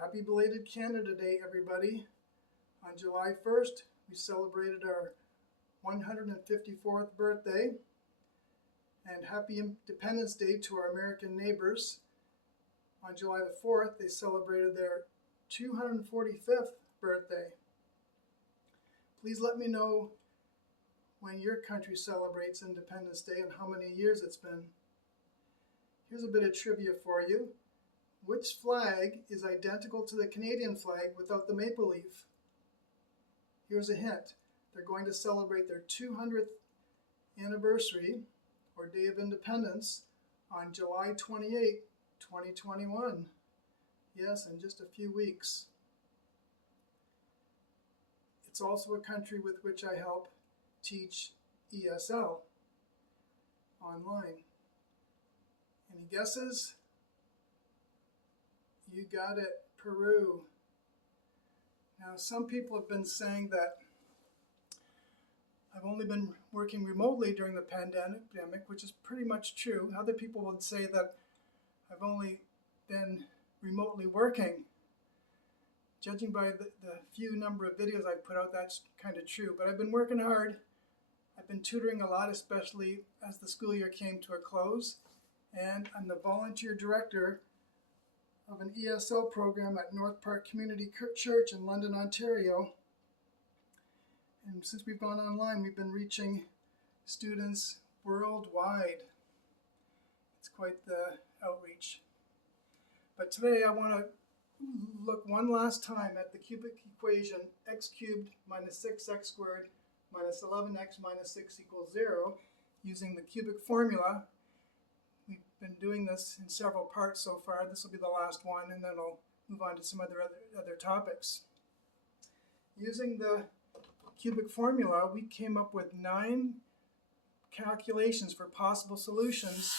Happy belated Canada Day, everybody. On July 1st, we celebrated our 154th birthday. And happy Independence Day to our American neighbors. On July the 4th, they celebrated their 245th birthday. Please let me know when your country celebrates Independence Day and how many years it's been. Here's a bit of trivia for you. Which flag is identical to the Canadian flag without the maple leaf? Here's a hint. They're going to celebrate their 200th anniversary or Day of Independence on July 28, 2021. Yes, in just a few weeks. It's also a country with which I help teach ESL online. Any guesses? You got it, Peru. Now, some people have been saying that I've only been working remotely during the pandemic, which is pretty much true. Other people would say that I've only been remotely working. Judging by the few number of videos I've put out, that's kind of true. But I've been working hard. I've been tutoring a lot, especially as the school year came to a close. And I'm the volunteer director of an ESL program at North Park Community Church in London, Ontario. And since we've gone online, we've been reaching students worldwide. It's quite the outreach. But today I want to look one last time at the cubic equation x cubed minus 6x squared minus 11x minus 6 equals 0 using the cubic formula. We've been doing this in several parts so far. This will be the last one, and then I'll move on to some other topics. Using the cubic formula, we came up with 9 calculations for possible solutions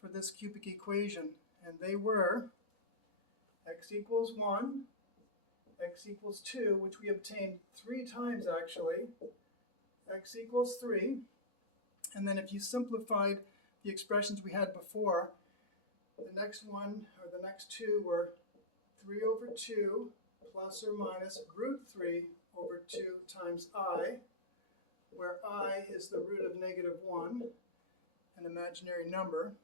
for this cubic equation, and they were x equals 1, x equals 2, which we obtained 3 times actually, x equals 3, and then if you simplified the expressions we had before, the next one, or the next 2 were 3 over 2 plus or minus root 3 over 2 times I, where I is the root of negative 1, an imaginary number,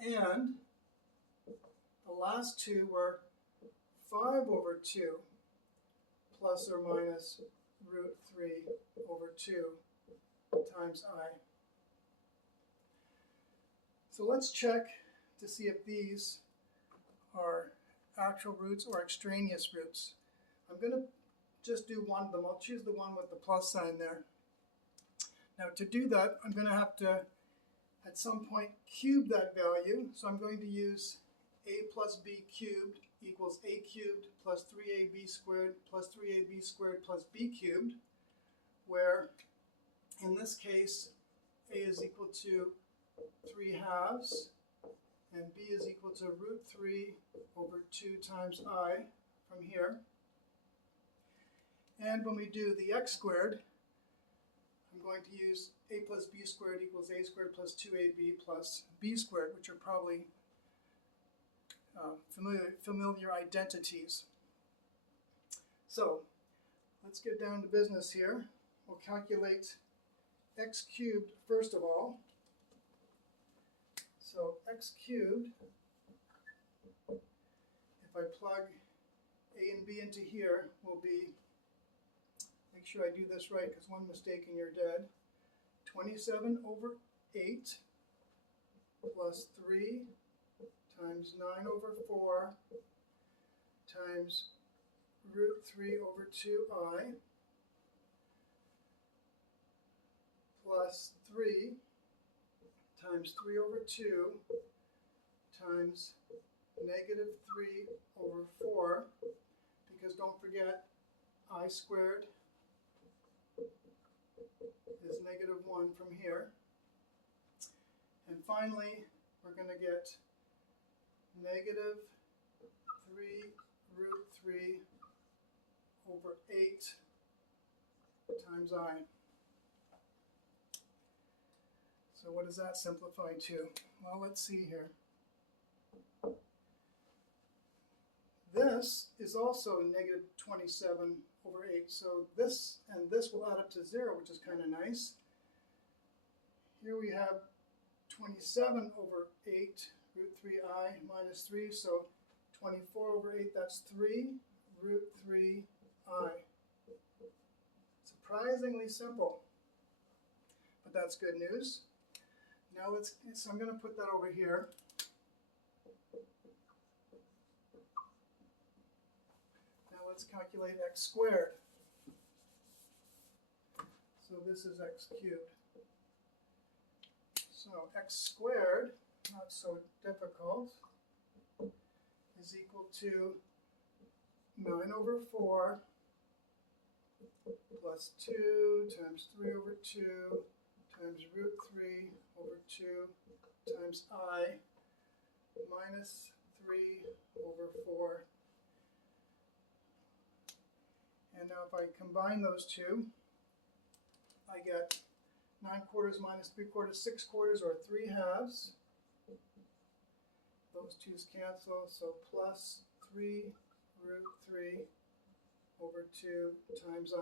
and the last 2 were 5 over 2 plus or minus root 3 over 2 times I. So let's check to see if these are actual roots or extraneous roots. I'm going to just do one of them. I'll choose the one with the plus sign there. Now to do that, I'm going to have to, at some point, cube that value. So I'm going to use a plus b cubed equals a cubed plus 3ab squared plus 3ab squared plus b cubed, where in this case a is equal to 3 halves and b is equal to root 3 over 2 times I from here. And when we do the x squared, I'm going to use a plus b squared equals a squared plus 2ab plus b squared, which are probably familiar identities. So let's get down to business here. We'll calculate x cubed first of all. So x cubed, if I plug a and b into here, will be, make sure I do this right because one mistake and you're dead, 27 over 8 plus 3 times 9 over 4 times root 3 over 2I plus 3 times 3 over 2 times negative 3 over 4, because don't forget I squared is negative 1 from here. And finally, we're going to get negative 3 root 3 over 8 times I. So what does that simplify to? Well, let's see here. Then this is also negative 27 over 8. So this and this will add up to 0, which is kind of nice. Here we have 27 over 8 root 3I minus 3. So 24 over 8, that's 3 root 3I. Surprisingly simple, but that's good news. Now so I'm going to put that over here. Now let's calculate x squared. So this is x cubed. So x squared, not so difficult, is equal to 9 over 4 plus 2 times 3 over 2 times root 3 over 2 times I minus 3 over 4. And now if I combine those two, I get 9 quarters minus 3 quarters, 6 quarters, or 3 halves. Those twos cancel, so plus 3 root 3 over 2 times I.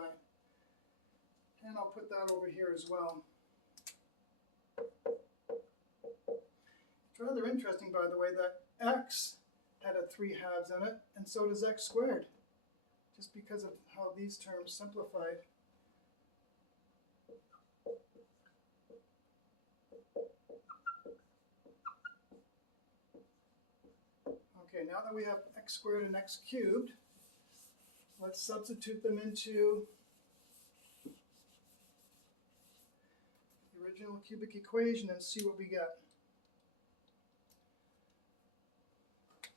And I'll put that over here as well. It's rather interesting, by the way, that x had a 3 halves in it, and so does x squared, just because of how these terms simplified. Okay, now that we have x squared and x cubed, let's substitute them into the original cubic equation and see what we get.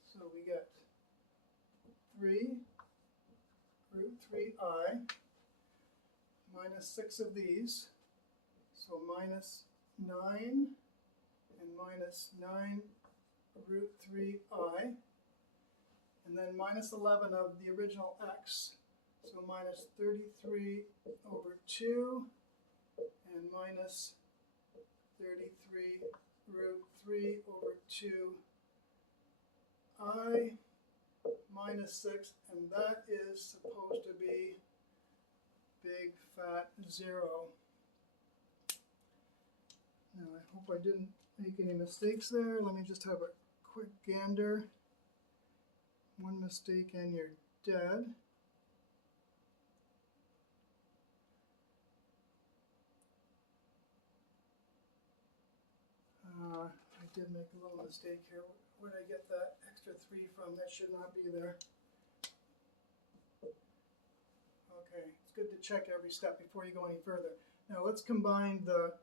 So we get 3 root 3I minus 6 of these, so minus 9 and minus 9 root 3I, and then minus 11 of the original x, so minus 33 over 2 and minus 33 root 3 over 2I minus 6, and that is supposed to be big fat 0. Now I hope I didn't make any mistakes there. Let me just have a quick gander. One mistake and you're dead. I did make a little mistake here. Where did I get that extra 3 from? That should not be there. Okay, it's good to check every step before you go any further. Now let's combine the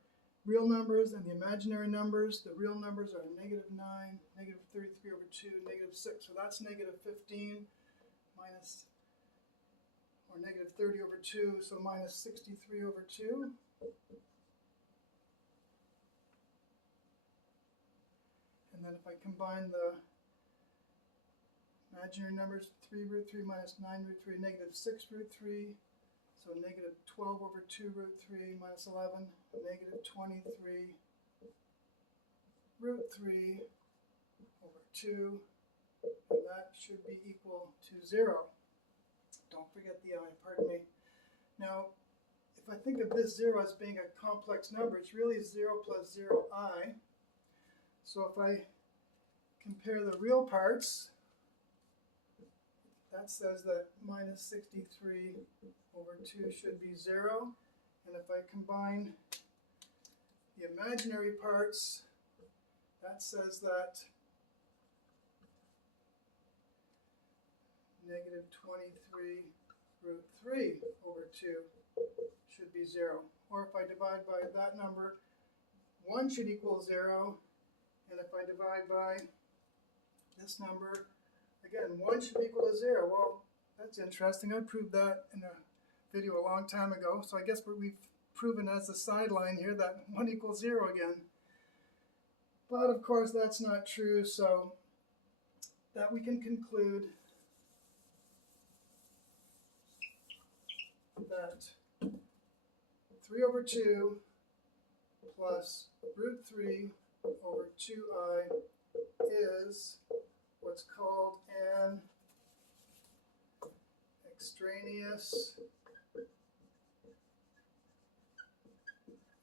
real numbers and the imaginary numbers. The real numbers are negative 9, negative 33 over 2, negative 6. So that's negative 15 minus, or negative 30 over 2, so minus 63 over 2. And then if I combine the imaginary numbers, 3 root 3 minus 9 root 3, negative 6 root 3, so negative 12 over 2 root 3 minus 11, negative 23 root 3 over 2, and that should be equal to 0. Don't forget the I, pardon me. Now, if I think of this 0 as being a complex number, it's really 0 plus 0I. So if I compare the real parts, that says that minus 63 over 2 should be 0. And if I combine the imaginary parts, that says that negative 23 root 3 over 2 should be 0. Or if I divide by that number, 1 should equal 0. And if I divide by this number, again, 1 should equal to 0. Well, that's interesting. I proved that in a video a long time ago. So I guess we've proven as a sideline here that 1 equals 0 again. But of course, that's not true. So that we can conclude that 3 over 2 plus root 3 over 2I is what's called an extraneous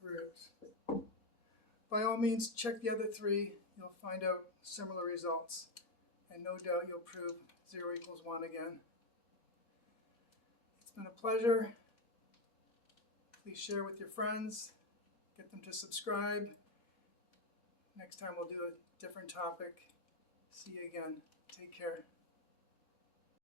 roots. By all means, check the other three. You'll find out similar results. And no doubt you'll prove 0 equals 1 again. It's been a pleasure. Please share with your friends. Get them to subscribe. Next time we'll do a different topic. See you again. Take care.